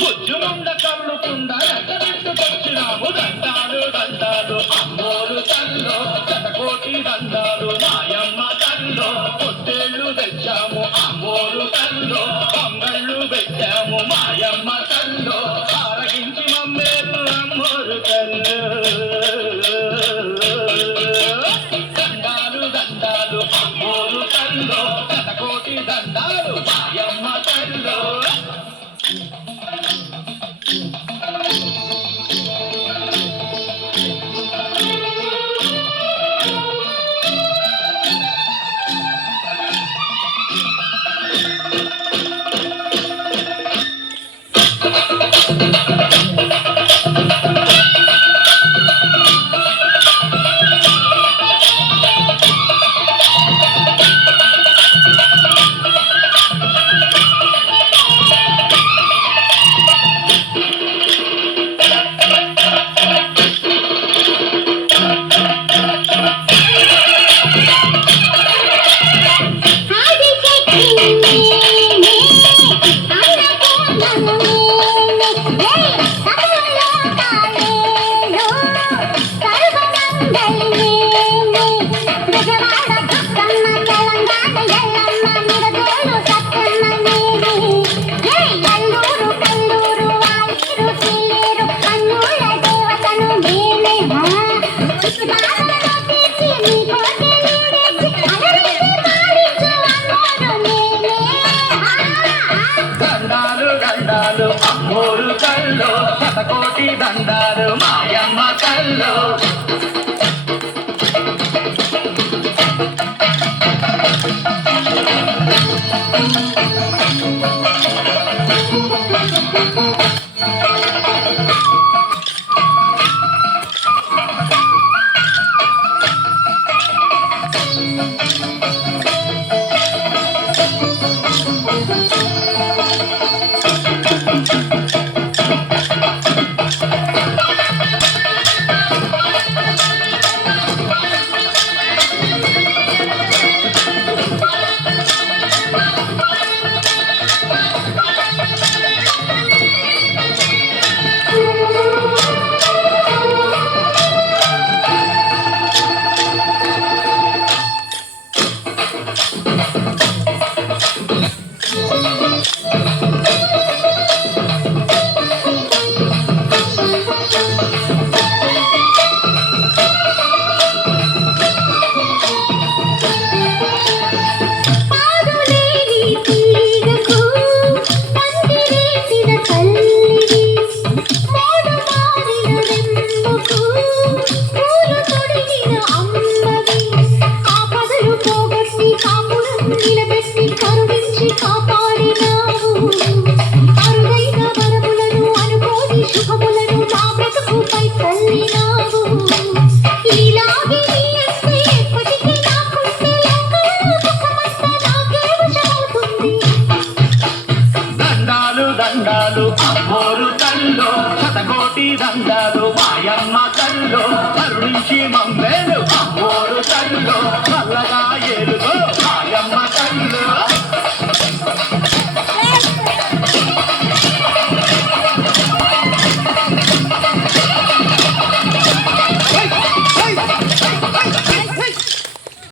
బుజ్జుముండ కళ్ళుకుండా ఎక్కడెట్టుకొచ్చినాము దండాలు దండాలు అమ్మోరు తల్లో శతకోటి దండాలు మాయమ్మ తల్లో పొట్టేళ్ళు తెచ్చాము అమ్మోరు తల్లో పొంగళ్ళు పెట్టాము మాయమ్మ తల్లో ఆరగించి మమ్మేరు అమ్మోరు తల్లు దండాలు దండాలు అమ్మోరు తల్లో శతకోటి దండాలు మాయమ్మ తల్లో అమ్మోరు కల్లో శతకోటి దండాలు మాయమ్మ కల్లో దండాలు అమ్మోరు తల్లో శతకోటి దండాలు మాయమ్మ తల్లో కరుణించి మమ్మేలు అమ్మోరు తల్లో చల్లగా ఏలుగో మాయమ్మ తల్లో